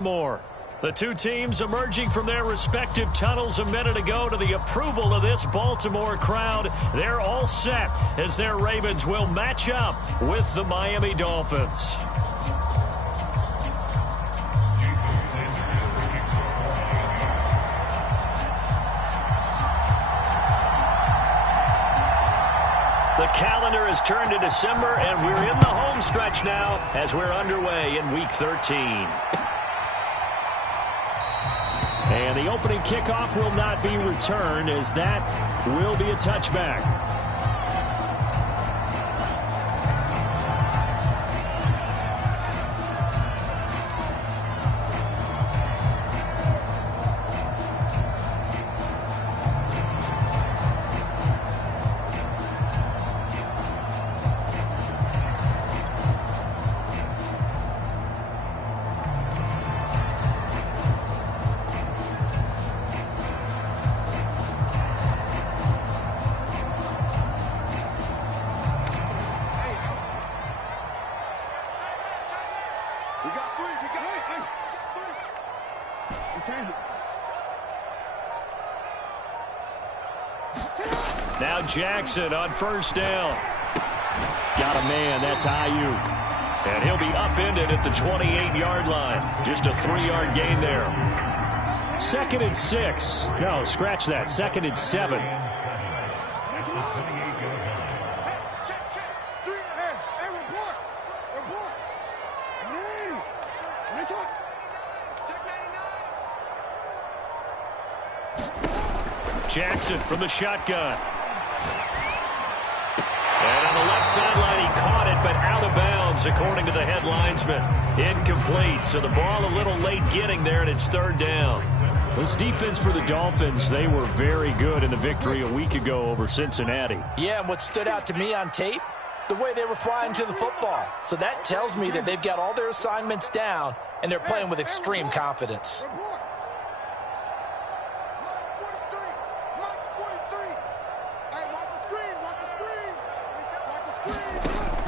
More. The two teams emerging from their respective tunnels a minute ago to the approval of this Baltimore crowd. They're all set as their Ravens will match up with the Miami Dolphins. The calendar has turned to December, and we're in the home stretch now as we're underway in Week 13. And the opening kickoff will not be returned, as that will be a touchback. Now Jackson on first down. Got a man, that's Ayuk. And he'll be upended at the 28-yard line. Just a 3-yard gain there. 2nd and 6. No, scratch that. 2nd and 7. Jackson from the shotgun. And on the left sideline, he caught it, but out of bounds, according to the head linesman. Incomplete, so the ball a little late getting there, and it's 3rd down. This defense for the Dolphins, they were very good in the victory a week ago over Cincinnati. Yeah, and what stood out to me on tape, the way they were flying to the football. So that tells me that they've got all their assignments down, and they're playing with extreme confidence.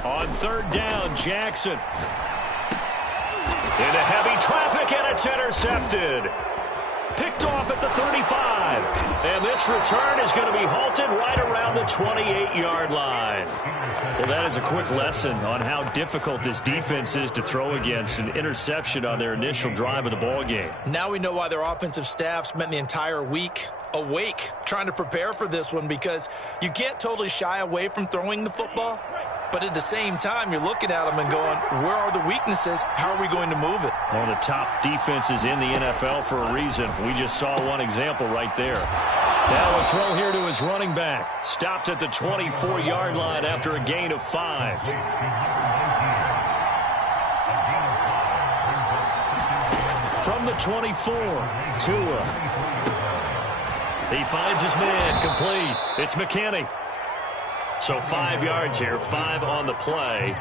On 3rd down, Jackson. Into heavy traffic, and it's intercepted. Picked off at the 35. And this return is going to be halted right around the 28-yard line. Well, that is a quick lesson on how difficult this defense is to throw against. An interception on their initial drive of the ball game. Now we know why their offensive staff spent the entire week awake trying to prepare for this one, because you can't totally shy away from throwing the football. But at the same time, you're looking at them and going, where are the weaknesses? How are we going to move it? One of the top defenses in the NFL for a reason. We just saw one example right there. Now a throw here to his running back. Stopped at the 24-yard line after a gain of 5. From the 24, Tua. He finds his man, complete. It's McKinney. So 5 yards here, 5 on the play.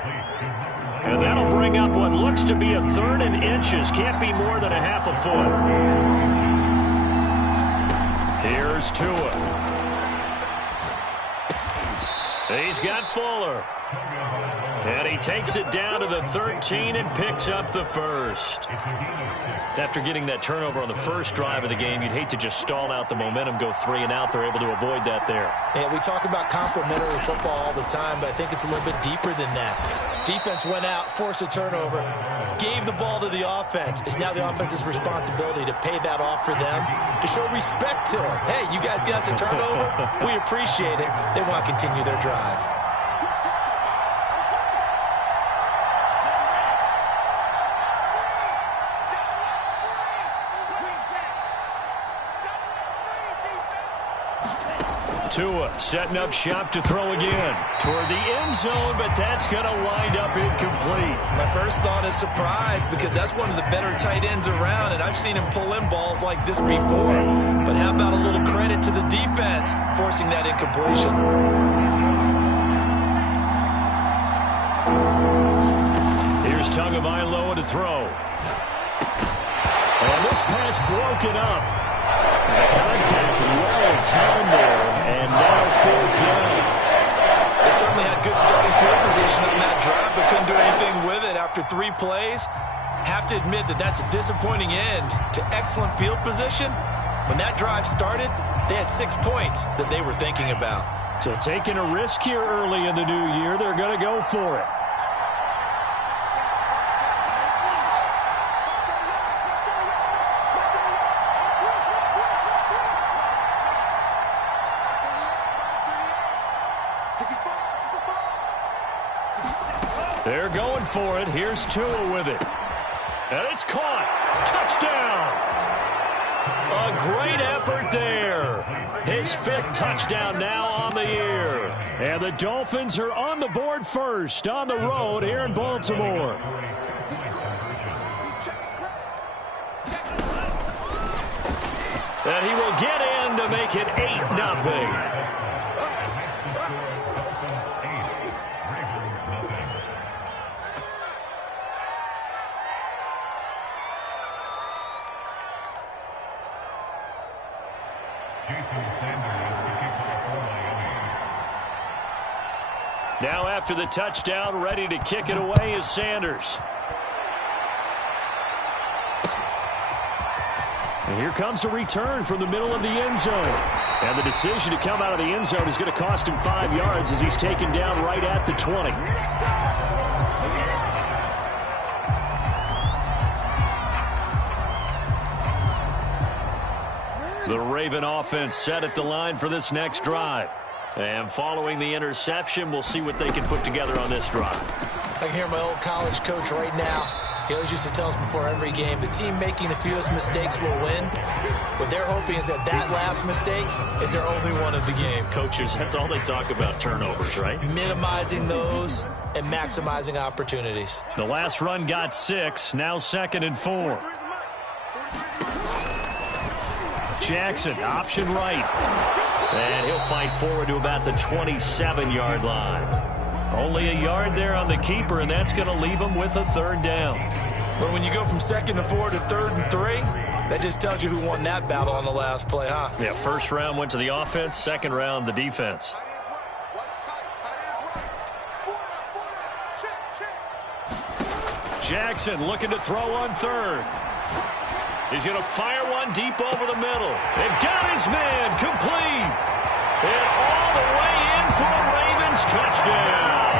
And that'll bring up what looks to be a 3rd and inches. Can't be more than a half a foot. Here's Tua. He's got Fuller. And he takes it down to the 13 and picks up the 1st. After getting that turnover on the first drive of the game, you'd hate to just stall out the momentum, go 3 and out. They're able to avoid that there. Yeah, we talk about complementary football all the time, but I think it's a little bit deeper than that. Defense went out, forced a turnover, gave the ball to the offense. It's now the offense's responsibility to pay that off for them, to show respect to them. Hey, you guys got a turnover? We appreciate it. They want to continue their drive. Tua setting up shop to throw again toward the end zone, but that's going to wind up incomplete. My first thought is surprise, because that's one of the better tight ends around, and I've seen him pull in balls like this before. But how about a little credit to the defense forcing that incompletion? Here's Tagovailoa to throw. And this pass broken up. The contact well timed there, and now 4th down. They certainly had good starting field position on that drive, but couldn't do anything with it after 3 plays. Have to admit that that's a disappointing end to excellent field position. When that drive started, they had 6 points that they were thinking about. So taking a risk here early in the new year, they're going to go for it. They're going for it. Here's Tua with it. And it's caught. Touchdown. A great effort there. His 5th touchdown now on the year. And the Dolphins are on the board first on the road here in Baltimore. And he will get in to make it 8-0. Now after the touchdown, ready to kick it away is Sanders. And here comes a return from the middle of the end zone. And the decision to come out of the end zone is going to cost him 5 yards as he's taken down right at the 20. The Raven offense set at the line for this next drive. And following the interception, we'll see what they can put together on this drive. I can hear my old college coach right now. He always used to tell us before every game, the team making the fewest mistakes will win. What they're hoping is that that last mistake is their only one of the game. Coaches, that's all they talk about, turnovers, right? Minimizing those and maximizing opportunities. The last run got 6, now 2nd and 4. Jackson, option right. And he'll fight forward to about the 27-yard line. Only a yard there on the keeper, and that's going to leave him with a 3rd down. Well, when you go from 2nd and 4 to 3rd and 3, that just tells you who won that battle on the last play, huh? Yeah, 1st round went to the offense, 2nd round the defense. Jackson looking to throw on 3rd. He's going to fire one deep over the middle. And got his man complete. And all the way in for a Ravens touchdown.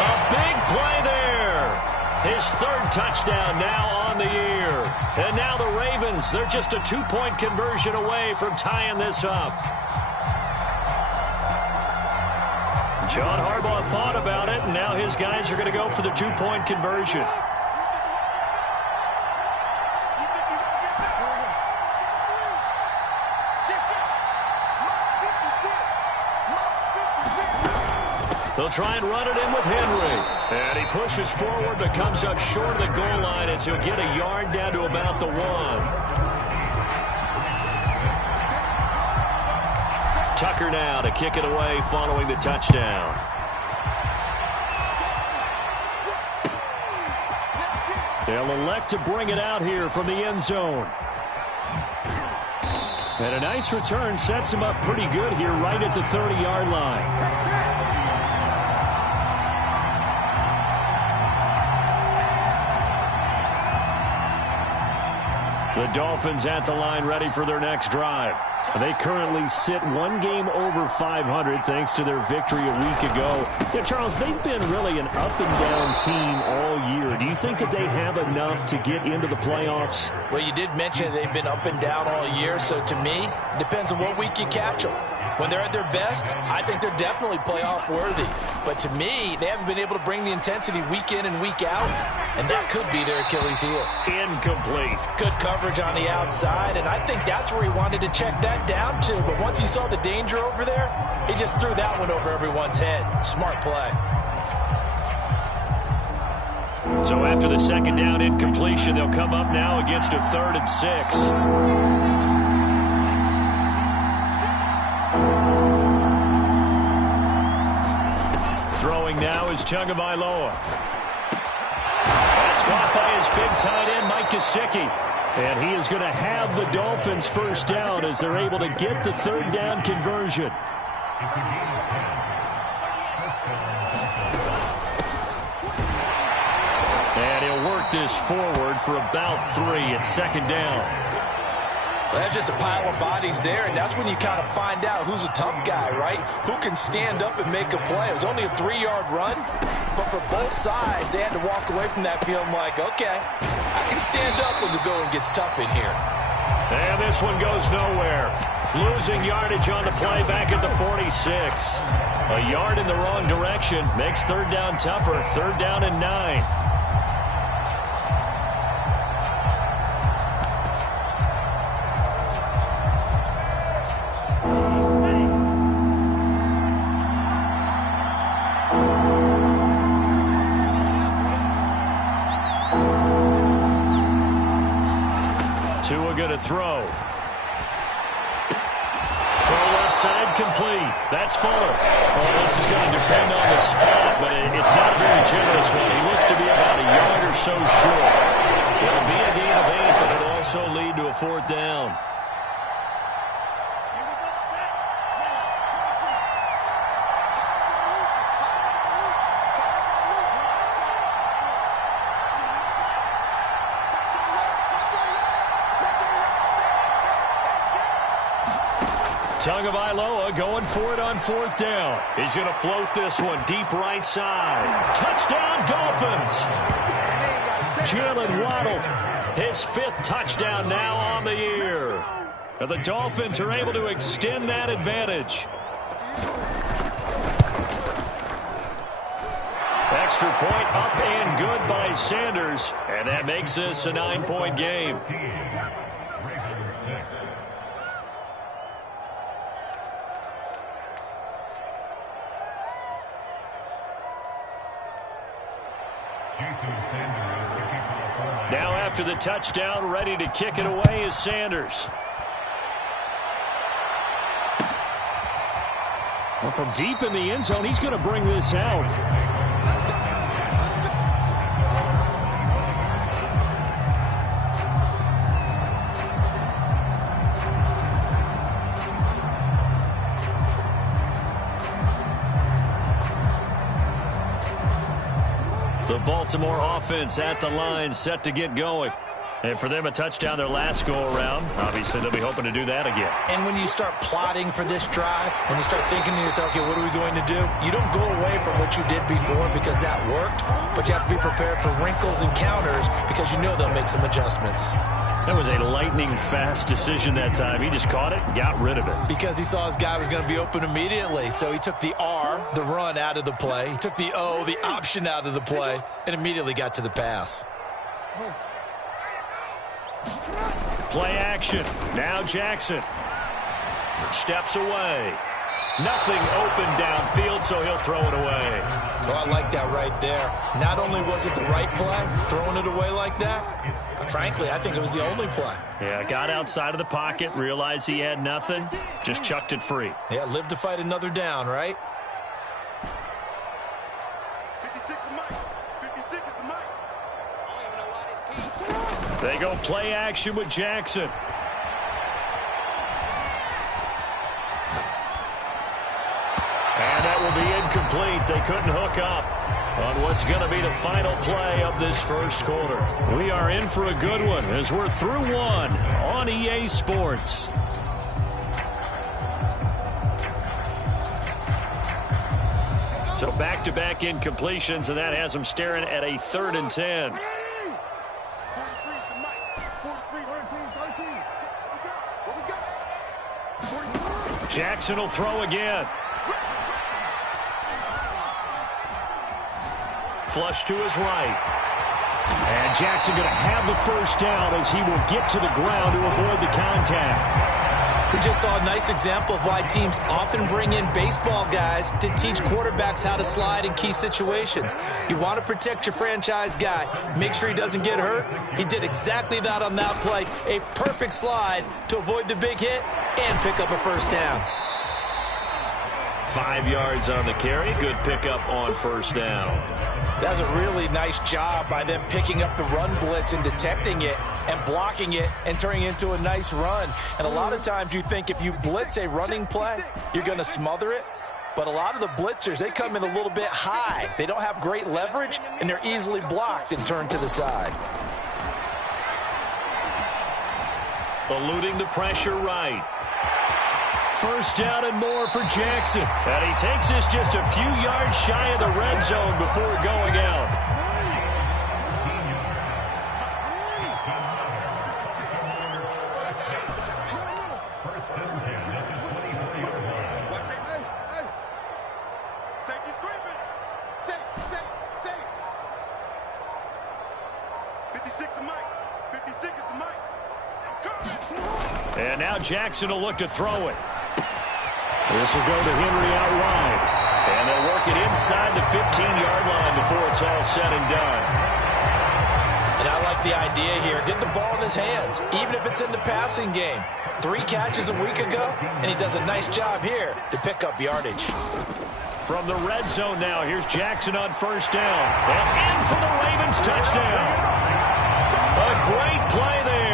A big play there. His 3rd touchdown now on the year. And now the Ravens, they're just a 2-point conversion away from tying this up. John Harbaugh thought about it, and now his guys are going to go for the 2-point conversion. They'll try and run it in with Henry. And he pushes forward but comes up short of the goal line as he'll get a yard down to about the 1. Tucker now to kick it away following the touchdown. They'll elect to bring it out here from the end zone. And a nice return sets him up pretty good here right at the 30-yard line. The Dolphins at the line ready for their next drive. They currently sit 1 game over 500 thanks to their victory a week ago. Yeah, Charles, they've been really an up-and-down team all year. Do you think that they have enough to get into the playoffs? Well, you did mention they've been up and down all year, so to me, it depends on what week you catch them. When they're at their best, I think they're definitely playoff worthy. But to me, they haven't been able to bring the intensity week in and week out, and that could be their Achilles heel. Incomplete. Good coverage on the outside, and I think that's where he wanted to check that down to. But once he saw the danger over there, he just threw that one over everyone's head. Smart play. So after the 2nd down incompletion, they'll come up now against a 3rd and 6. Throwing now is Tagovailoa. That's caught by his big tight end, Mike Gesicki. And he is going to have the Dolphins 1st down as they're able to get the 3rd down conversion. And he'll work this forward for about 3 at second down. That's just a pile of bodies there, and that's when you kind of find out who's a tough guy, right? Who can stand up and make a play. It was only a 3-yard run, but for both sides, they had to walk away from that feeling like, okay, I can stand up when the going gets tough in here. And this one goes nowhere. Losing yardage on the play back at the 46. A yard in the wrong direction makes third down tougher. Third down and 9. To throw. Throw left side complete. That's Fuller. Well, this is going to depend on the spot, but it's not a very generous one. He looks to be about a yard or so short. It'll be a gain of 8, but it'll also lead to a 4th down. Tagovailoa going for it on 4th down. He's going to float this one deep right side. Touchdown, Dolphins. Jalen Waddle, his 5th touchdown now on the year. And the Dolphins are able to extend that advantage. Extra point up and good by Sanders. And that makes this a 9-point game. Now after the touchdown, ready to kick it away is Sanders. Well, from deep in the end zone, he's going to bring this out. The Baltimore offense at the line, set to get going. And for them, a touchdown their last go-around. Obviously, they'll be hoping to do that again. And when you start plotting for this drive, and you start thinking to yourself, okay, what are we going to do? You don't go away from what you did before because that worked, but you have to be prepared for wrinkles and counters because you know they'll make some adjustments. That was a lightning-fast decision that time. He just caught it and got rid of it. Because he saw his guy was going to be open immediately. So he took the R, the run, out of the play. He took the O, the option, out of the play, and immediately got to the pass. Play action. Now Jackson steps away. Nothing open downfield, so he'll throw it away. Oh, I like that right there. Not only was it the right play, throwing it away like that, but frankly, I think it was the only play. Yeah, got outside of the pocket, realized he had nothing, just chucked it free. Yeah, live to fight another down, right? 56 is Mike. 56 is the Mike. I don't even know why this team's... They go play action with Jackson. And that will be incomplete. They couldn't hook up on what's going to be the final play of this first quarter. We are in for a good one as we're through one on EA Sports. So back-to-back incompletions, and that has them staring at a 3rd and 10. 43 is the Mike. 43, 13, 13. What we got? Jackson will throw again. Flush to his right. And Jackson going to have the first down as he will get to the ground to avoid the contact. We just saw a nice example of why teams often bring in baseball guys to teach quarterbacks how to slide in key situations. You want to protect your franchise guy. Make sure he doesn't get hurt. He did exactly that on that play. A perfect slide to avoid the big hit and pick up a first down. 5 yards on the carry. Good pickup on first down. That was a really nice job by them picking up the run blitz and detecting it and blocking it and turning it into a nice run. And a lot of times you think if you blitz a running play, you're going to smother it. But a lot of the blitzers, they come in a little bit high. They don't have great leverage, and they're easily blocked and turned to the side. Eluding the pressure right. First down and more for Jackson. And he takes this just a few yards shy of the red zone before going out. And now Jackson will look to throw it. This will go to Henry out wide. And they'll work it inside the 15-yard line before it's all said and done. And I like the idea here. Get the ball in his hands, even if it's in the passing game. 3 catches a week ago, and he does a nice job here to pick up yardage. From the red zone now, here's Jackson on first down. And in for the Ravens touchdown. A great play there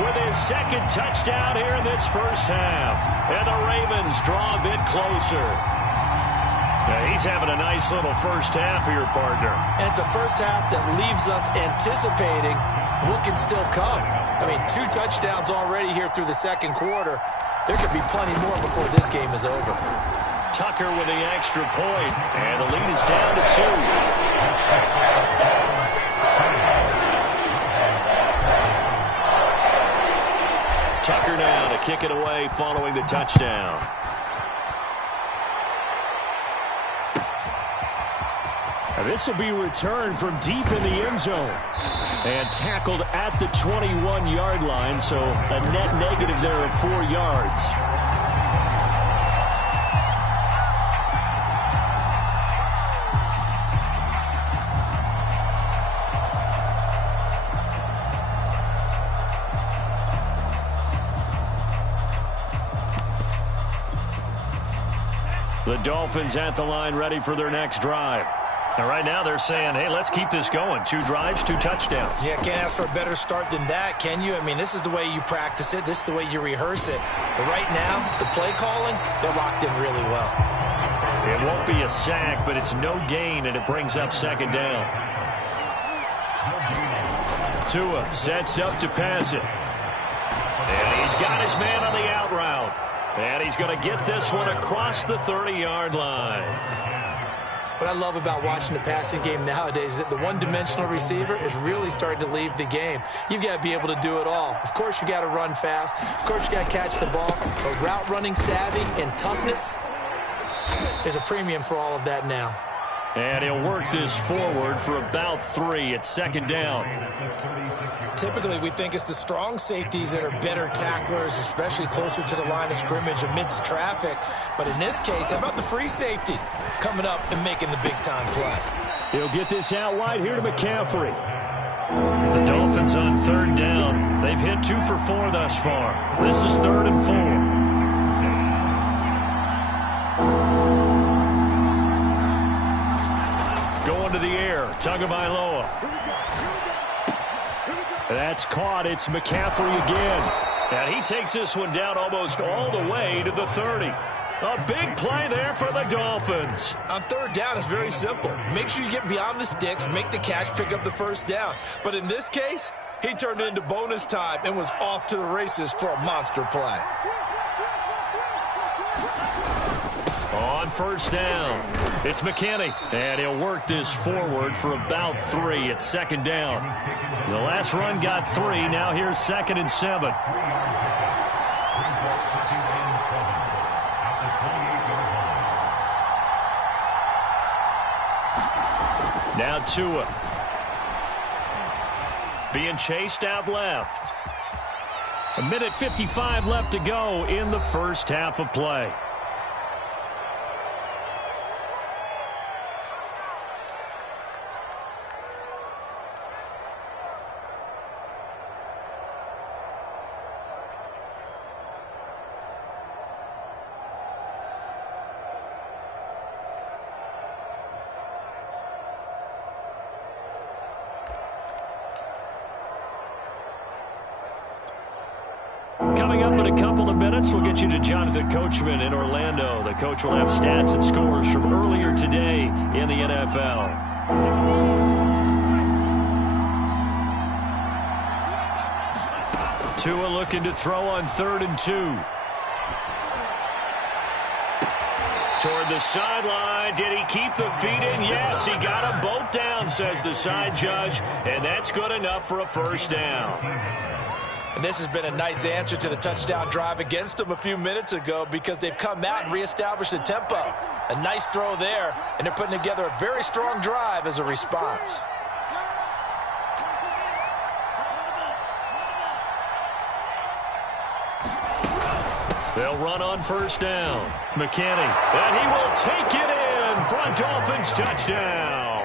with his second touchdown here in this first half. And the Ravens draw a bit closer. Yeah, he's having a nice little first half here, partner. And it's a first half that leaves us anticipating what can still come. I mean, 2 touchdowns already here through the second quarter. There could be plenty more before this game is over. Tucker with the extra point, and the lead is down to 2. Tucker now to kick it away following the touchdown. This will be returned from deep in the end zone. And tackled at the 21-yard line, so a net negative there of 4 yards. The Dolphins at the line ready for their next drive. And right now they're saying, hey, let's keep this going. 2 drives, 2 touchdowns. Yeah, can't ask for a better start than that, can you? I mean, this is the way you practice it. This is the way you rehearse it. But right now, the play calling, they're locked in really well. It won't be a sack, but it's no gain, and it brings up second down. Tua sets up to pass it. And he's got his man on the out route. And he's going to get this one across the 30-yard line. What I love about watching the passing game nowadays is that the one-dimensional receiver is really starting to leave the game. You've got to be able to do it all. Of course, you got to run fast. Of course, you got to catch the ball. But route running savvy and toughness, there's a premium for all of that now. And he'll work this forward for about 3 at second down. Typically, we think it's the strong safeties that are better tacklers, especially closer to the line of scrimmage amidst traffic. But in this case, how about the free safety coming up and making the big-time play? He'll get this out wide here to McCaffrey. The Dolphins on third down. They've hit 2 for 4 thus far. This is 3rd and 4. Going to the air, Tagovailoa. That's caught. It's McCaffrey again. And he takes this one down almost all the way to the 30. A big play there for the Dolphins. On third down, it's very simple. Make sure you get beyond the sticks, make the catch, pick up the first down. But in this case, he turned it into bonus time and was off to the races for a monster play. On first down, it's McKinney, and he'll work this forward for about 3 at second down. The last run got 3. Now here's 2nd and 7. Now Tua. Being chased out left. 1:55 left to go in the first half of play. Coming up in a couple of minutes, we'll get you to Jonathan Coachman in Orlando. The coach will have stats and scores from earlier today in the NFL. Tua looking to throw on 3rd and 2. Toward the sideline. Did he keep the feet in? Yes, he got them both down, says the side judge, and that's good enough for a first down. And this has been a nice answer to the touchdown drive against them a few minutes ago because they've come out and reestablished the tempo. A nice throw there, and they're putting together a very strong drive as a response. They'll run on first down. McKinney, and he will take it in for a Dolphins touchdown.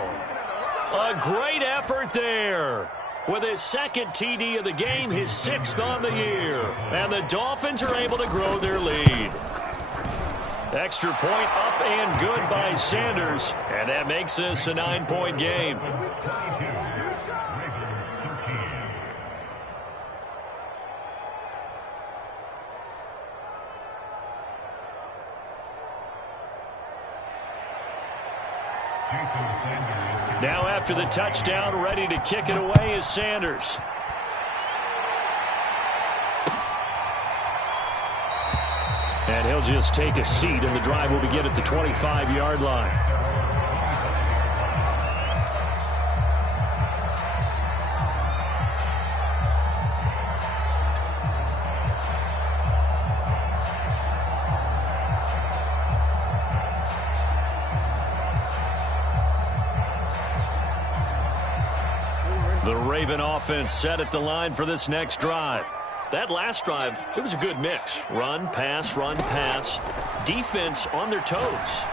A great effort there. With his second TD of the game, his 6th on the year. And the Dolphins are able to grow their lead. Extra point up and good by Sanders. And that makes this a 9-point game. Now after the touchdown, ready to kick it away is Sanders. And he'll just take a seat, and the drive will begin at the 25-yard line. The Raven offense set at the line for this next drive. That last drive, it was a good mix. Run, pass, defense on their toes.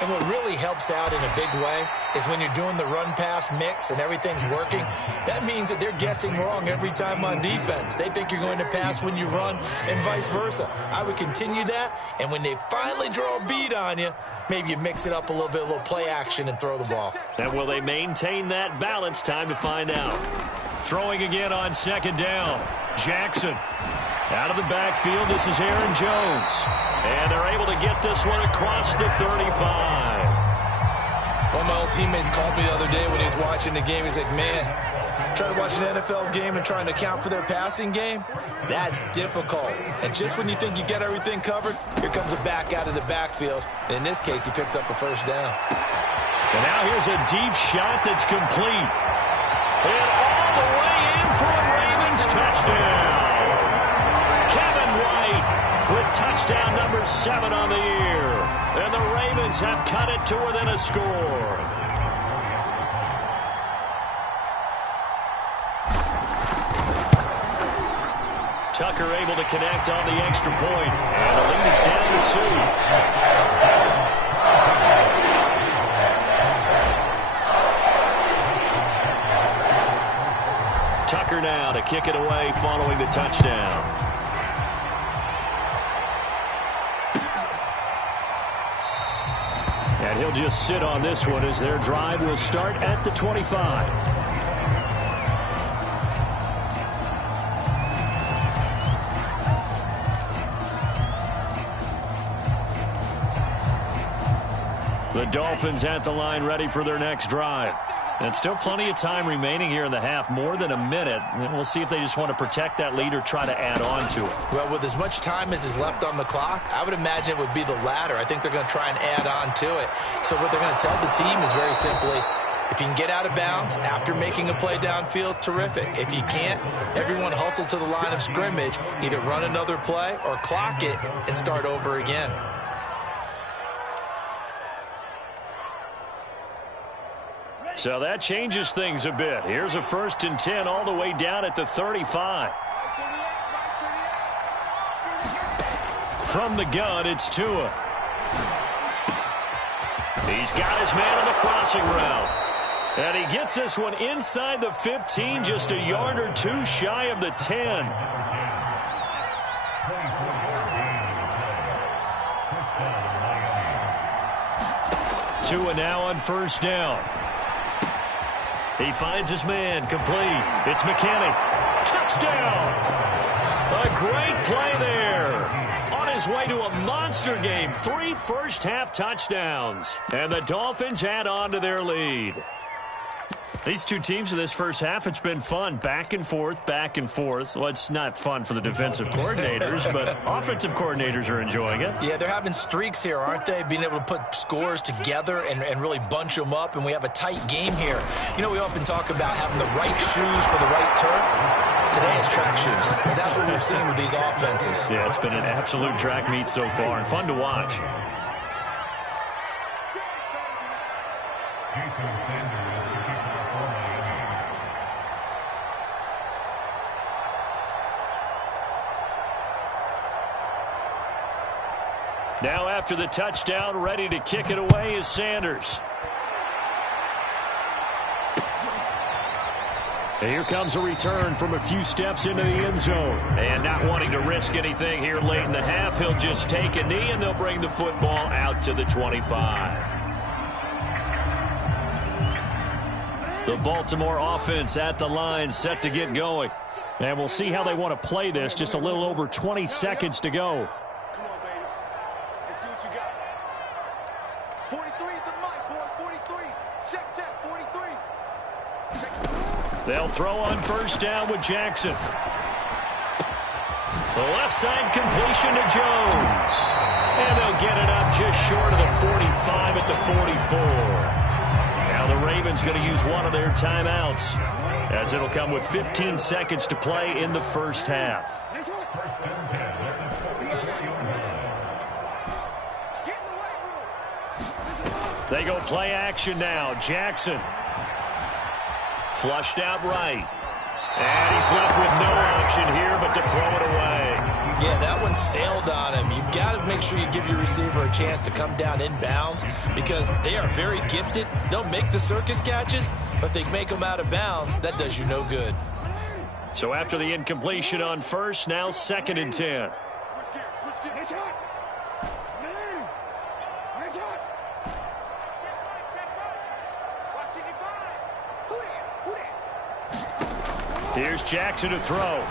And what really helps out in a big way is when you're doing the run-pass mix and everything's working, that means that they're guessing wrong every time on defense. They think you're going to pass when you run and vice versa. I would continue that, and when they finally draw a beat on you, maybe you mix it up a little bit, a little play action, and throw the ball. And will they maintain that balance? Time to find out. Throwing again on 2nd down. Jackson out of the backfield. This is Aaron Jones. And they're able to get this one across the 35. One of my old teammates called me the other day when he was watching the game. He's like, man, trying to watch an NFL game and trying to account for their passing game, that's difficult. And just when you think you get everything covered, here comes a back out of the backfield. And in this case, he picks up a first down. And now here's a deep shot that's complete. And all the way in for a Ravens touchdown. Kevin White with touchdown number 7 on the year. And the Ravens have cut it to within a score. Tucker able to connect on the extra point. And the lead is down to 2. Tucker now to kick it away following the touchdown. And he'll just sit on this one as their drive will start at the 25. The Dolphins at the line ready for their next drive. And still plenty of time remaining here in the half, more than a minute. And we'll see if they just want to protect that lead or try to add on to it. Well, with as much time as is left on the clock, I would imagine it would be the latter. I think they're going to try and add on to it. So what they're going to tell the team is very simply, if you can get out of bounds after making a play downfield, terrific. If you can't, everyone hustle to the line of scrimmage, either run another play or clock it and start over again. So that changes things a bit. Here's a 1st and 10 all the way down at the 35. From the gun, it's Tua. He's got his man on the crossing route. And he gets this one inside the 15, just a yard or two shy of the 10. Tua now on 1st down. He finds his man complete. It's McKinney. Touchdown! A a great play there. On his way to a monster game, 3 first-half touchdowns. And the Dolphins add on to their lead. These two teams in this first half, it's been fun. Back and forth, back and forth. Well, it's not fun for the defensive coordinators, but offensive coordinators are enjoying it. Yeah, they're having streaks here, aren't they? Being able to put scores together and really bunch them up, and we have a tight game here. You know, we often talk about having the right shoes for the right turf. Today is track shoes, because that's what we've seen with these offenses. Yeah, it's been an absolute track meet so far, and fun to watch. Now after the touchdown, ready to kick it away is Sanders. And here comes a return from a few steps into the end zone. And not wanting to risk anything here late in the half, he'll just take a knee and they'll bring the football out to the 25. The Baltimore offense at the line, set to get going. And we'll see how they want to play this. Just a little over 20 seconds to go. Come on, baby. Let's see what you got. 43 is the mic, boy. 43. Check, check. 43. Check. They'll throw on first down with Jackson. The left side completion to Jones. And they'll get it up just short of the 45 at the 44. Now the Ravens going to use one of their timeouts, as it'll come with 15 seconds to play in the first half. They go play action now. Jackson. Flushed out right. And he's left with no option here but to throw it away. Yeah, that one sailed on him. You've got to make sure you give your receiver a chance to come down inbounds because they are very gifted. They'll make the circus catches, but they make them out of bounds. That does you no good. So after the incompletion on first, now 2nd and 10. Switch gears, switch gears. Here's Jackson to throw.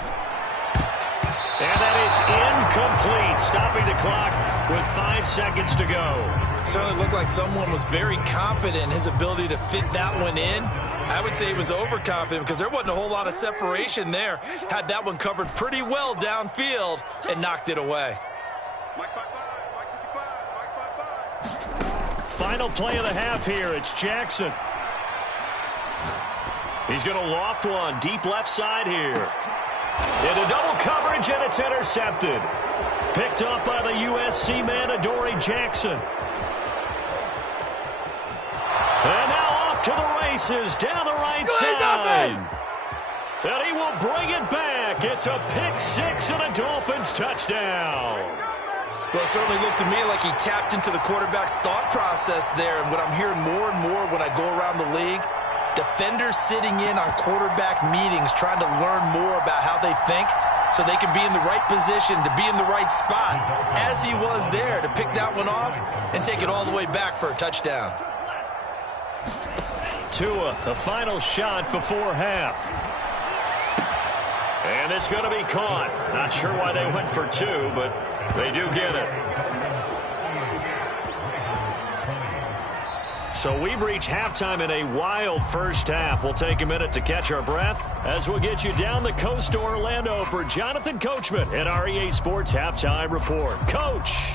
And that is incomplete, stopping the clock with 5 seconds to go. Certainly looked like someone was very confident in his ability to fit that one in. I would say he was overconfident because there wasn't a whole lot of separation there. Had that one covered pretty well downfield and knocked it away. Mike 55, Mike 55, Mike 55. Final play of the half here. It's Jackson. He's going to loft one deep left side here. Into double coverage, and it's intercepted. Picked up by the USC man, Adoree Jackson. And now off to the races down the right side. And he will bring it back. It's a pick six and a Dolphins touchdown. Well, it certainly looked to me like he tapped into the quarterback's thought process there. And what I'm hearing more and more when I go around the league, defenders sitting in on quarterback meetings trying to learn more about how they think so they can be in the right position to be in the right spot, as he was there to pick that one off and take it all the way back for a touchdown. Tua, the final shot before half. And it's going to be caught. Not sure why they went for 2, but they do get it. So we've reached halftime in a wild first half. We'll take a minute to catch our breath as we'll get you down the coast to Orlando for Jonathan Coachman at our EA Sports Halftime Report. Coach.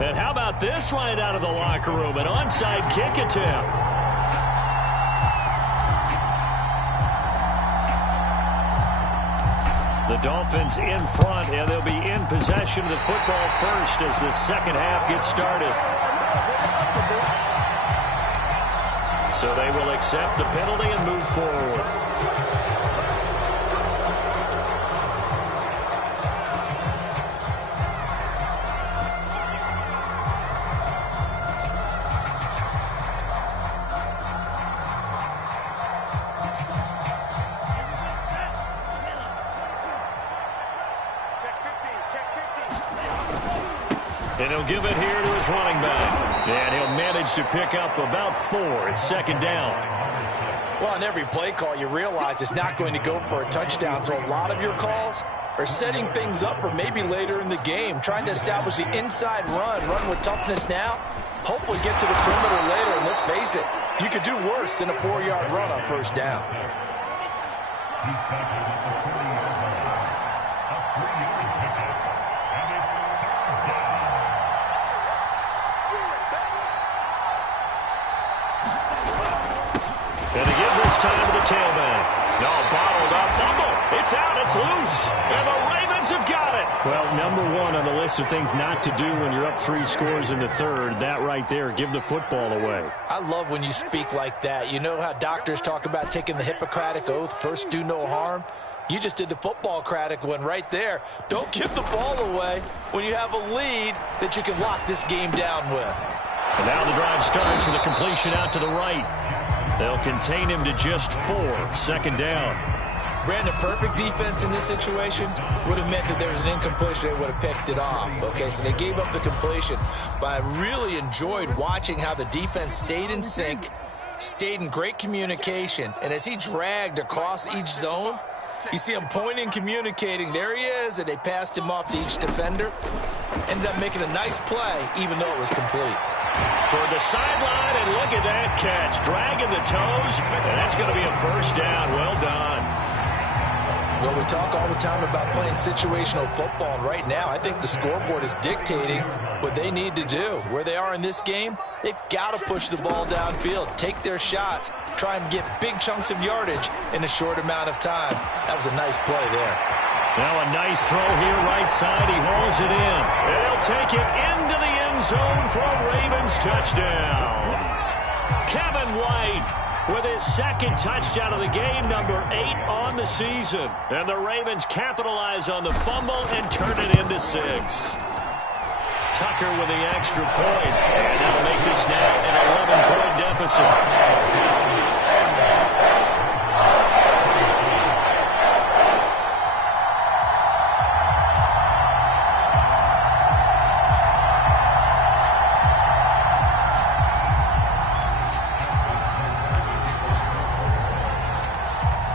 And how about this right out of the locker room? An onside kick attempt. The Dolphins in front, and they'll be in possession of the football first as the second half gets started. So they will accept the penalty and move forward. Check And he'll give it here to his running back. And he'll manage to pick up about 4. It's second down. Well, on every play call, you realize it's not going to go for a touchdown. So a lot of your calls are setting things up for maybe later in the game, trying to establish the inside run with toughness now, hopefully get to the perimeter later. And let's face it, you could do worse than a 4-yard run on first down. And to give this time to the tailback. No, bottled up, fumble. It's out, it's loose. And the Ravens have got it. Well, number one on the list of things not to do when you're up 3 scores in the third, that right there, give the football away. I love when you speak like that. You know how doctors talk about taking the Hippocratic Oath, first do no harm? You just did the football-cratic one right there. Don't give the ball away when you have a lead that you can lock this game down with. And now the drive starts with a completion out to the right. They'll contain him to just 4. Second down. Brandon, perfect defense in this situation would have meant that there was an incompletion. They would have picked it off. Okay, so they gave up the completion. But I really enjoyed watching how the defense stayed in sync, stayed in great communication. And as he dragged across each zone, you see him pointing, communicating. There he is, and they passed him off to each defender. Ended up making a nice play, even though it was complete. Toward the sideline, and look at that catch. Dragging the toes, and that's going to be a first down. Well done. Well, we talk all the time about playing situational football, and right now I think the scoreboard is dictating what they need to do. Where they are in this game, they've got to push the ball downfield, take their shots, try and get big chunks of yardage in a short amount of time. That was a nice play there. Now a nice throw here, right side. He hauls it in. And he'll take it into the end zone for a Ravens touchdown. Kevin White with his second touchdown of the game, number 8 on the season. And the Ravens capitalize on the fumble and turn it into 6. Tucker with the extra point. And that'll make this now an 11-point deficit.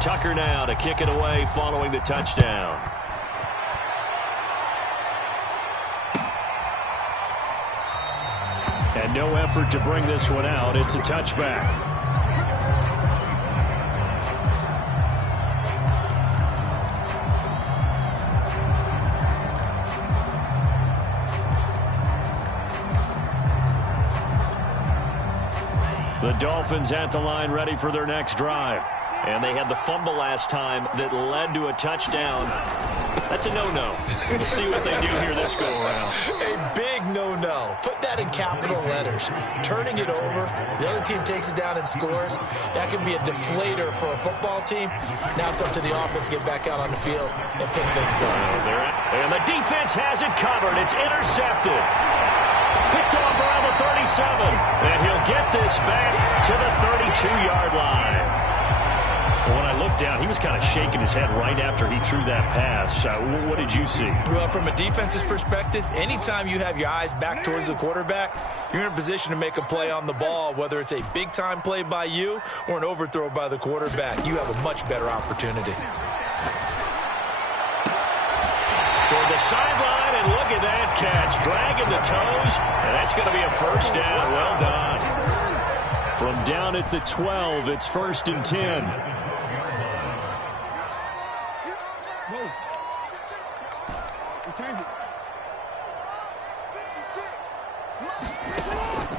Tucker now to kick it away following the touchdown. And no effort to bring this one out. It's a touchback. The Dolphins at the line, ready for their next drive. And they had the fumble last time that led to a touchdown. That's a no-no. We'll see what they do here this go-around. A big no-no. Put that in capital letters. Turning it over, the other team takes it down and scores. That can be a deflator for a football team. Now it's up to the offense to get back out on the field and pick things up. And the defense has it covered. It's intercepted. Picked off around the 37. And he'll get this back to the 32-yard line. When I looked down, he was kind of shaking his head right after he threw that pass. What did you see? Well, from a defense's perspective, anytime you have your eyes back towards the quarterback, you're in a position to make a play on the ball, whether it's a big-time play by you or an overthrow by the quarterback. You have a much better opportunity. Toward the sideline, and look at that catch. Dragging the toes, and that's going to be a first down. Well done. From down at the 12, it's 1st and 10.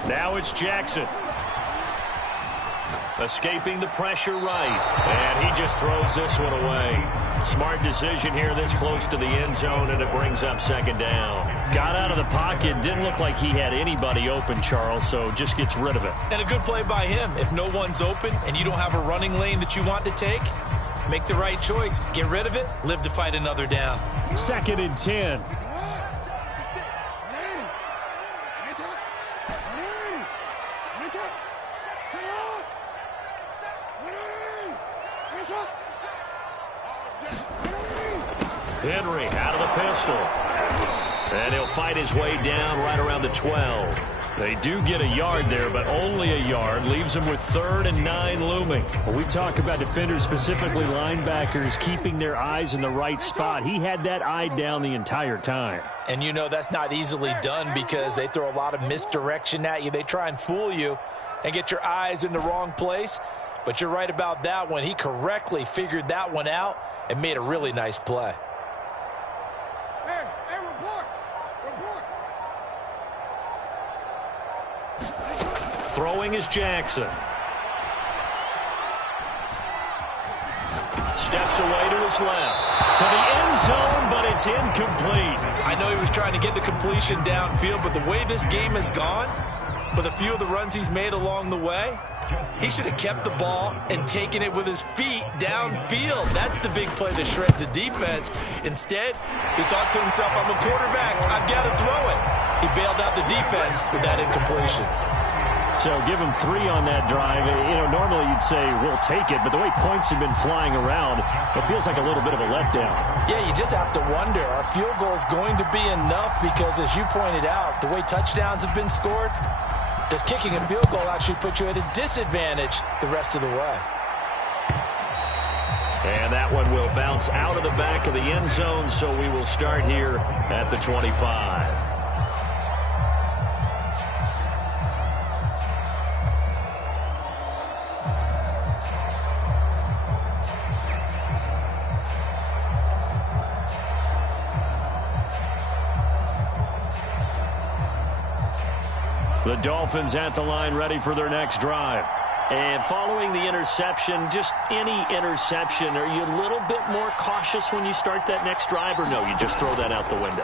Now it's Jackson. Escaping the pressure right. And he just throws this one away. Smart decision here this close to the end zone, and it brings up second down. Got out of the pocket. Didn't look like he had anybody open, Charles, so just gets rid of it. And a good play by him. If no one's open and you don't have a running lane that you want to take, make the right choice. Get rid of it. Live to fight another down. 2nd and 10. Henry out of the pistol. And he'll fight his way down right around the 12. They do get a yard there, but only a yard. Leaves them with 3rd and 9 looming. Well, we talk about defenders, specifically linebackers, keeping their eyes in the right spot. He had that eye down the entire time. And you know that's not easily done because they throw a lot of misdirection at you. They try and fool you and get your eyes in the wrong place. But you're right about that one. He correctly figured that one out and made a really nice play. Hey, report! Throwing is Jackson. Steps away to his left. To the end zone, but it's incomplete. I know he was trying to get the completion downfield, but the way this game has gone, with a few of the runs he's made along the way, he should have kept the ball and taken it with his feet downfield. That's the big play that shreds the defense. Instead, he thought to himself, I'm a quarterback, I've got to throw it. He bailed out the defense with that incompletion. So give him 3 on that drive. You know, normally you'd say, we'll take it, but the way points have been flying around, it feels like a little bit of a letdown. Yeah, you just have to wonder, are field goals going to be enough? Because as you pointed out, the way touchdowns have been scored, does kicking a field goal actually put you at a disadvantage the rest of the way? And that one will bounce out of the back of the end zone, so we will start here at the 25. The Dolphins at the line, ready for their next drive. And following the interception, just any interception, are you a little bit more cautious when you start that next drive, or no, you just throw that out the window?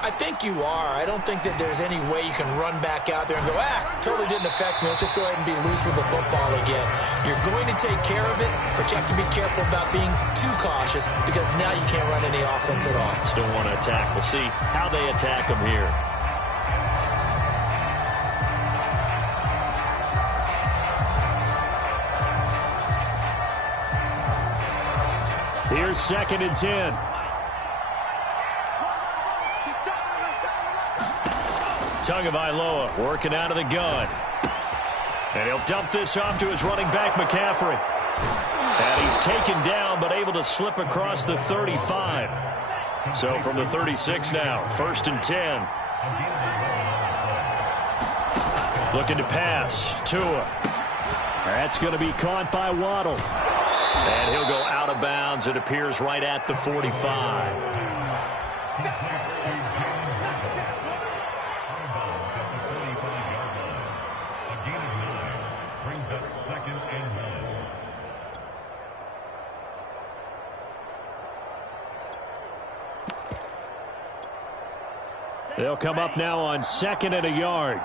I think you are. I don't think that there's any way you can run back out there and go, totally didn't affect me. Let's just go ahead and be loose with the football again. You're going to take care of it, but you have to be careful about being too cautious because now you can't run any offense at all. Still want to attack. We'll see how they attack them here. Here's 2nd and 10. Tevdadude working out of the gun. And he'll dump this off to his running back, McCaffrey. And he's taken down, but able to slip across the 35. So from the 36 now, 1st and 10. Looking to pass. Tua. That's going to be caught by Waddle. And he'll go out of bounds. It appears right at the 45. They'll come up now on 2nd and a yard.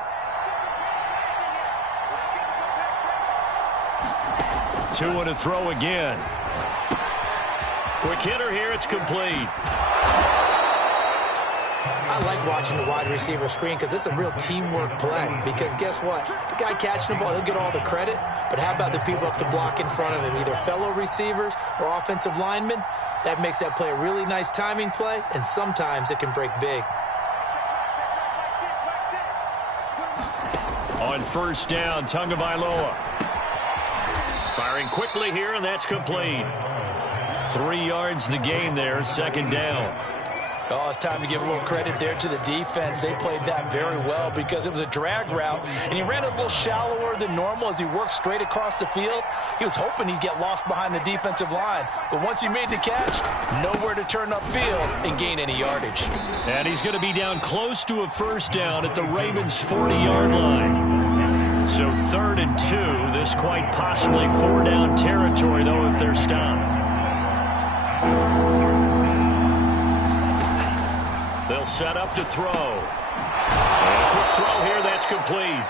Tua to throw again. Quick hitter here. It's complete. I like watching the wide receiver screen because it's a real teamwork play. Because guess what? The guy catching the ball, he'll get all the credit. But how about the people up to block in front of him? Either fellow receivers or offensive linemen. That makes that play a really nice timing play. And sometimes it can break big. On 1st down, Tevdadude. Firing quickly here, and that's complete. 3 yards the gain there, 2nd down. Oh, it's time to give a little credit there to the defense. They played that very well because it was a drag route, and he ran it a little shallower than normal as he worked straight across the field. He was hoping he'd get lost behind the defensive line, but once he made the catch, nowhere to turn upfield and gain any yardage. And he's going to be down close to a 1st down at the Ravens' 40-yard line. So 3rd and 2, this quite possibly 4-down territory, though, if they're stopped. They'll set up to throw. And a quick throw here, that's complete.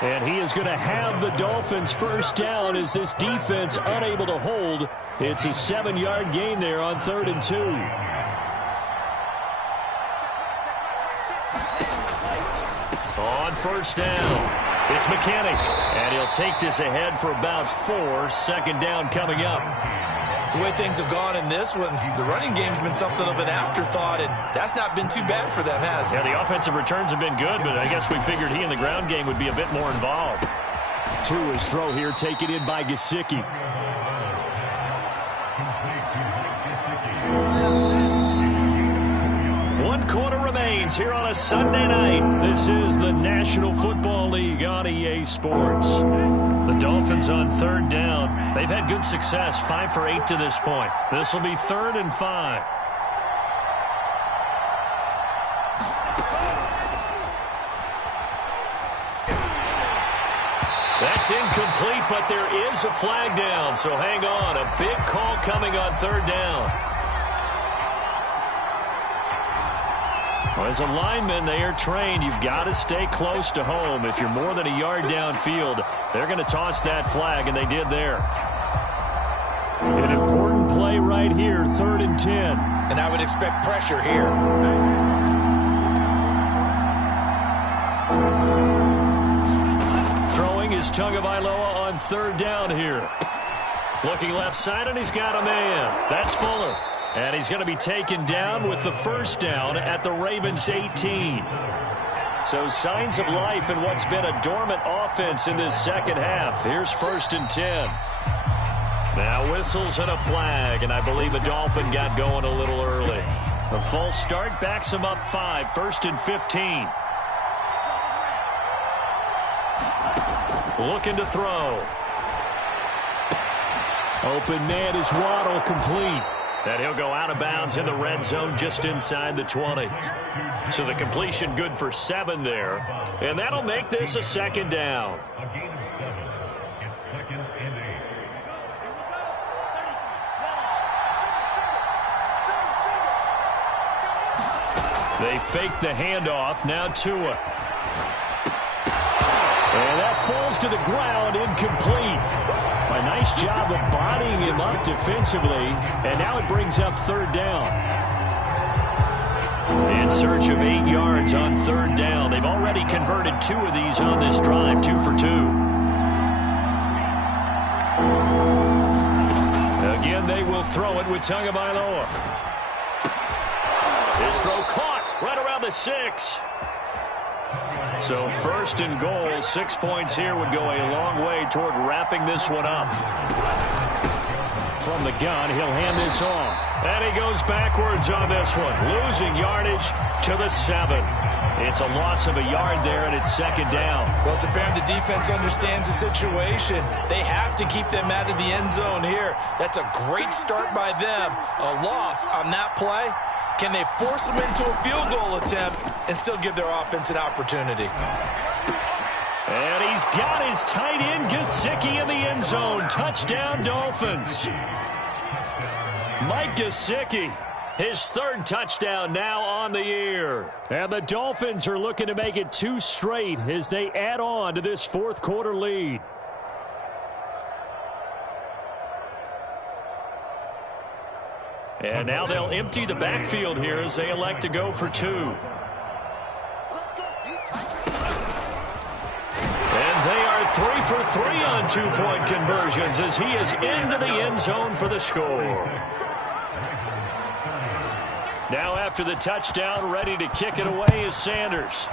And he is going to have the Dolphins' 1st down as this defense unable to hold. It's a 7-yard gain there on 3rd and 2. On 1st down. It's McKinney, and he'll take this ahead for about 4. 2nd down coming up. The way things have gone in this one, the running game's been something of an afterthought, and that's not been too bad for them, has it? Yeah, the offensive returns have been good, but I guess we figured he in the ground game would be a bit more involved. To his throw here, taken in by Gesicki. One quarter remains here on a Sunday night. This is the National Football League on EA Sports. The Dolphins on third down. They've had good success, 5 for 8 to this point. This will be 3rd and 5. That's incomplete, but there is a flag down, so hang on. A big call coming on 3rd down. Well, as a lineman, they are trained. You've got to stay close to home. If you're more than a yard downfield, they're going to toss that flag, and they did there. An important play right here, 3rd and 10. And I would expect pressure here. Throwing is Tagovailoa on 3rd down here. Looking left side, and he's got a man. That's Fuller. And he's going to be taken down with the 1st down at the Ravens' 18. So signs of life in what's been a dormant offense in this second half. Here's 1st and 10. Now whistles and a flag, and I believe a Dolphin got going a little early. A false start backs him up 5, 1st and 15. Looking to throw. Open man is Waddle, complete. And he'll go out of bounds in the red zone just inside the 20. So the completion good for 7 there. And that'll make this a 2nd down. A gain of 7. It's 2nd and 8. They fake the handoff. Now Tua. And that falls to the ground, incomplete. A nice job of bodying him up defensively, and now it brings up 3rd down. In search of 8 yards on 3rd down. They've already converted 2 of these on this drive, 2 for 2. Again, they will throw it with Tagovailoa. His throw caught right around the 6. So 1st and goal, 6 points here would go a long way toward wrapping this one up. From the gun, he'll hand this off. And he goes backwards on this one, losing yardage to the 7. It's a loss of a yard there, and it's 2nd down. Well, it's apparent the defense understands the situation. They have to keep them out of the end zone here. That's a great start by them. A loss on that play. Can they force them into a field goal attempt and still give their offense an opportunity? And he's got his tight end, Gesicki, in the end zone. Touchdown, Dolphins. Mike Gesicki, his 3rd touchdown now on the year. And the Dolphins are looking to make it 2 straight as they add on to this 4th quarter lead. And now they'll empty the backfield here as they elect to go for 2. And they are 3 for 3 on 2-point conversions as he is into the end zone for the score. Now after the touchdown, ready to kick it away is Sanders.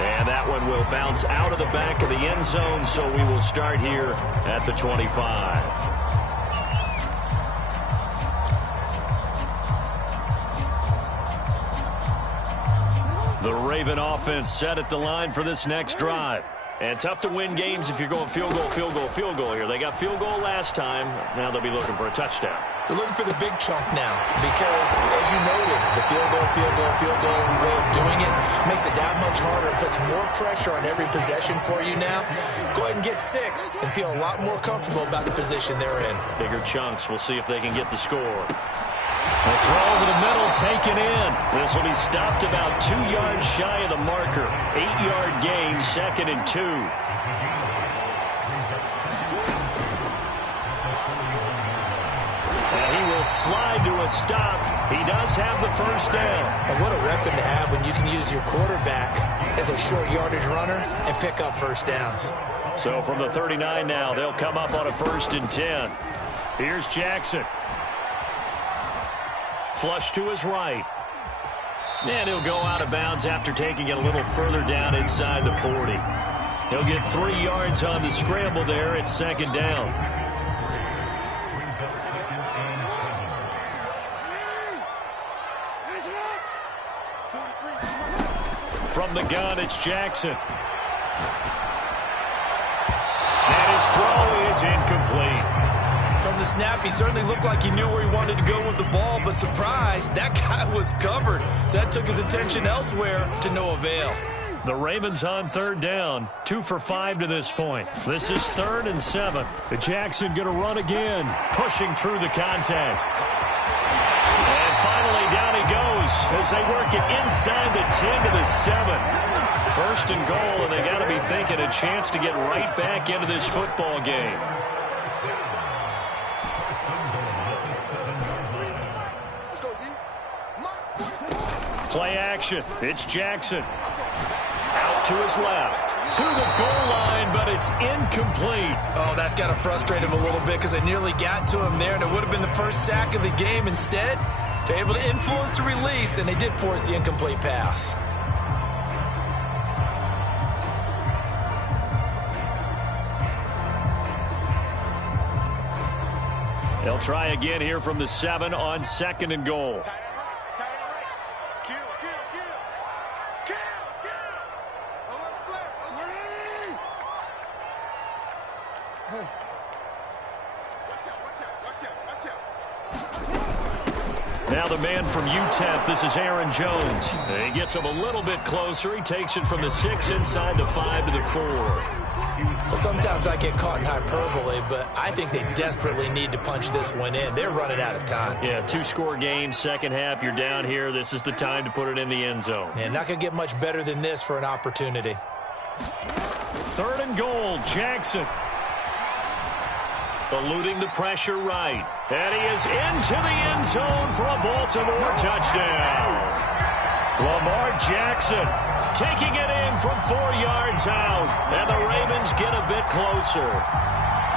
And that one will bounce out of the back of the end zone, so we will start here at the 25. The Raven offense set at the line for this next drive. And tough to win games if you're going field goal, field goal, field goal here. They got field goal last time. Now they'll be looking for a touchdown. They're looking for the big chunk now because, as you noted, the field goal way of doing it makes it that much harder. It puts more pressure on every possession for you now. Go ahead and get 6 and feel a lot more comfortable about the position they're in. Bigger chunks. We'll see if they can get the score. A throw over the middle taken in. This will be stopped about 2 yards shy of the marker. 8-yard gain, 2nd and 2. And he will slide to a stop. He does have the 1st down. And what a weapon to have when you can use your quarterback as a short yardage runner and pick up 1st downs. So from the 39 now, they'll come up on a 1st and 10. Here's Jackson. Flush to his right. And he'll go out of bounds after taking it a little further down inside the 40. He'll get 3 yards on the scramble there at 2nd down. From the gun, it's Jackson. And his throw is incomplete. From the snap, he certainly looked like he knew where he wanted to go with the ball, but surprise, that guy was covered. So that took his attention elsewhere to no avail. The Ravens on 3rd down, 2 for 5 to this point. This is 3rd and 7. Jackson going to run again, pushing through the contact. And finally down he goes as they work it inside the 10 to the 7. 1st and goal, and they got to be thinking a chance to get right back into this football game. Play action. It's Jackson. Out to his left. To the goal line, but it's incomplete. Oh, that's got to frustrate him a little bit because they nearly got to him there, and it would have been the first sack of the game. Instead, they're able to influence the release, and they did force the incomplete pass. They'll try again here from the 7 on 2nd and goal. Now the man from UTEP, this is Aaron Jones. He gets him a little bit closer. He takes it from the 6 inside the 5 to the 4. Well, sometimes I get caught in hyperbole, but I think they desperately need to punch this one in. They're running out of time. Yeah, 2-score game, second half, you're down here. This is the time to put it in the end zone. And not going to get much better than this for an opportunity. 3rd and goal, Jackson. Eluding the pressure right. And he is into the end zone for a Baltimore touchdown. Lamar Jackson taking it in from 4 yards out. And the Ravens get a bit closer.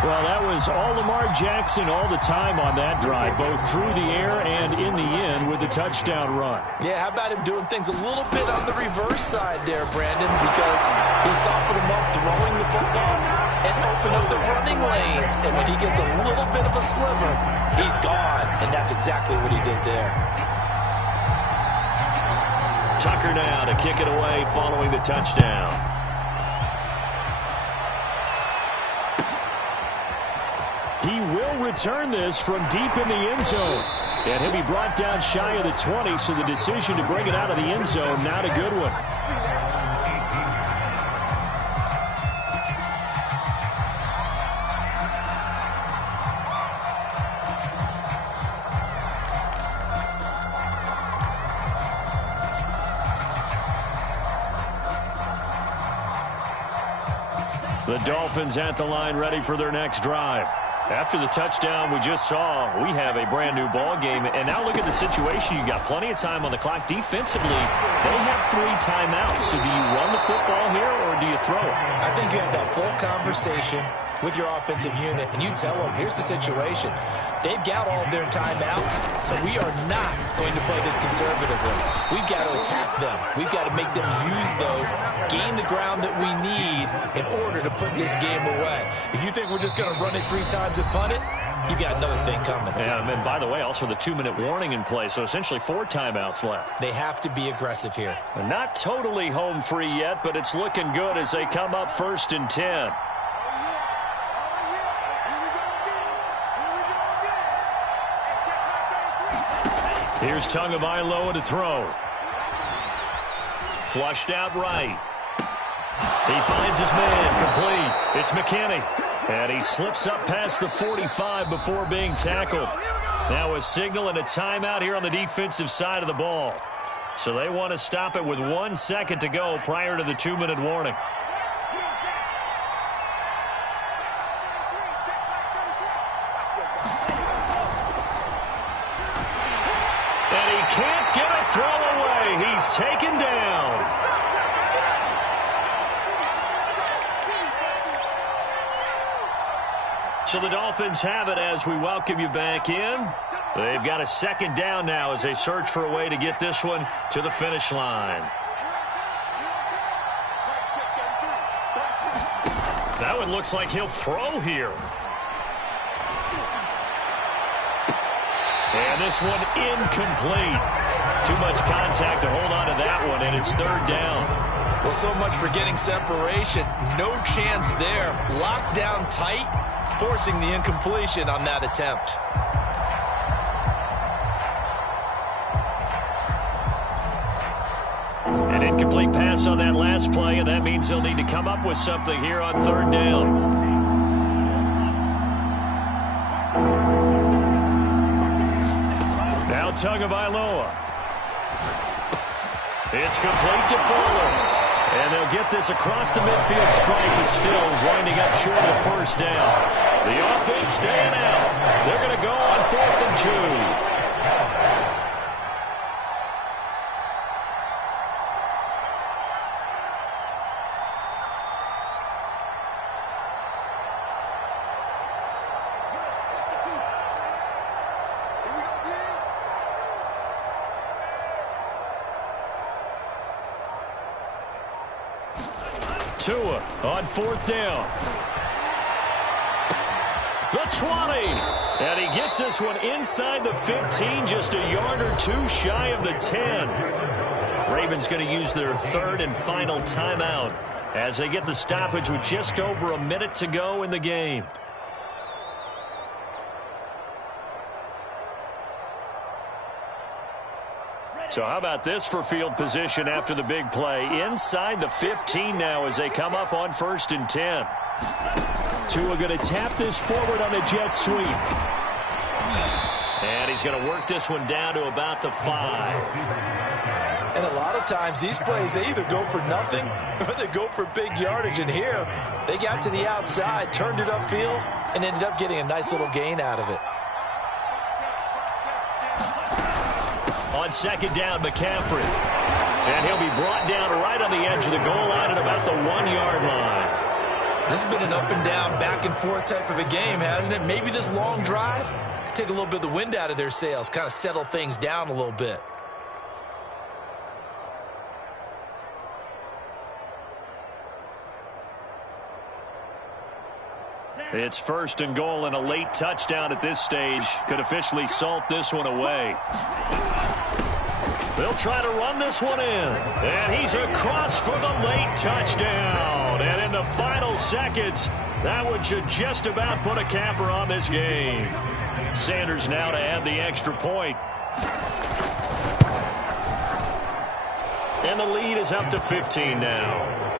Well, that was all Lamar Jackson all the time on that drive, both through the air and in the end with the touchdown run. Yeah, how about him doing things a little bit on the reverse side there, Brandon, because he softened him up throwing the football and opened up the running lanes. And when he gets a little bit of a sliver, he's gone. And that's exactly what he did there. Tucker now to kick it away following the touchdown. He will return this from deep in the end zone. And he'll be brought down shy of the 20, so the decision to bring it out of the end zone, not a good one. The Dolphins at the line ready for their next drive. After the touchdown we just saw, we have a brand-new ball game. And now look at the situation. You got plenty of time on the clock. Defensively, they have 3 timeouts. So do you run the football here or do you throw it? I think you have that full conversation with your offensive unit, and you tell them, here's the situation. They've got all of their timeouts, so we are not going to play this conservatively. We've got to attack them. We've got to make them use those, gain the ground that we need in order to put this game away. If you think we're just going to run it 3 times and punt it, you got another thing coming. Yeah, and by the way, also the 2-minute warning in play, so essentially 4 timeouts left. They have to be aggressive here. And not totally home free yet, but it's looking good as they come up 1st and 10. Here's Tagovailoa to throw. Flushed out right. He finds his man complete. It's McKinney. And he slips up past the 45 before being tackled. Now a signal and a timeout here on the defensive side of the ball. So they want to stop it with 1 second to go prior to the 2-minute warning. Can't get a throw away. He's taken down. So the Dolphins have it as we welcome you back in. They've got a second down now as they search for a way to get this one to the finish line. That one looks like he'll throw here. And this one incomplete. Too much contact to hold on to that one, and it's third down. Well, so much for getting separation. No chance there. Locked down tight, forcing the incompletion on that attempt. An incomplete pass on that last play, and that means they'll need to come up with something here on third down. Now Tagovailoa. It's complete to Fuller. And they'll get this across the midfield stripe, but still winding up short of the first down. The offense staying out. They're going to go on 4th and 2. Tua on 4th down. The 20. And he gets this one inside the 15, just a yard or two shy of the 10. Ravens going to use their third and final timeout as they get the stoppage with just over a minute to go in the game. So how about this for field position after the big play? Inside the 15 now as they come up on 1st and 10. Tua going to tap this forward on a jet sweep. And he's going to work this one down to about the 5. And a lot of times these plays, they either go for nothing or they go for big yardage. And here, they got to the outside, turned it upfield, and ended up getting a nice little gain out of it. On 2nd down, McCaffrey. And he'll be brought down right on the edge of the goal line at about the 1-yard line. This has been an up and down, back and forth type of a game, hasn't it? Maybe this long drive could take a little bit of the wind out of their sails, kind of settle things down a little bit. It's 1st and goal, and a late touchdown at this stage could officially salt this one away. They'll try to run this one in. And he's across for the late touchdown. And in the final seconds, that one should just about put a capper on this game. Sanders now to add the extra point. And the lead is up to 15 now.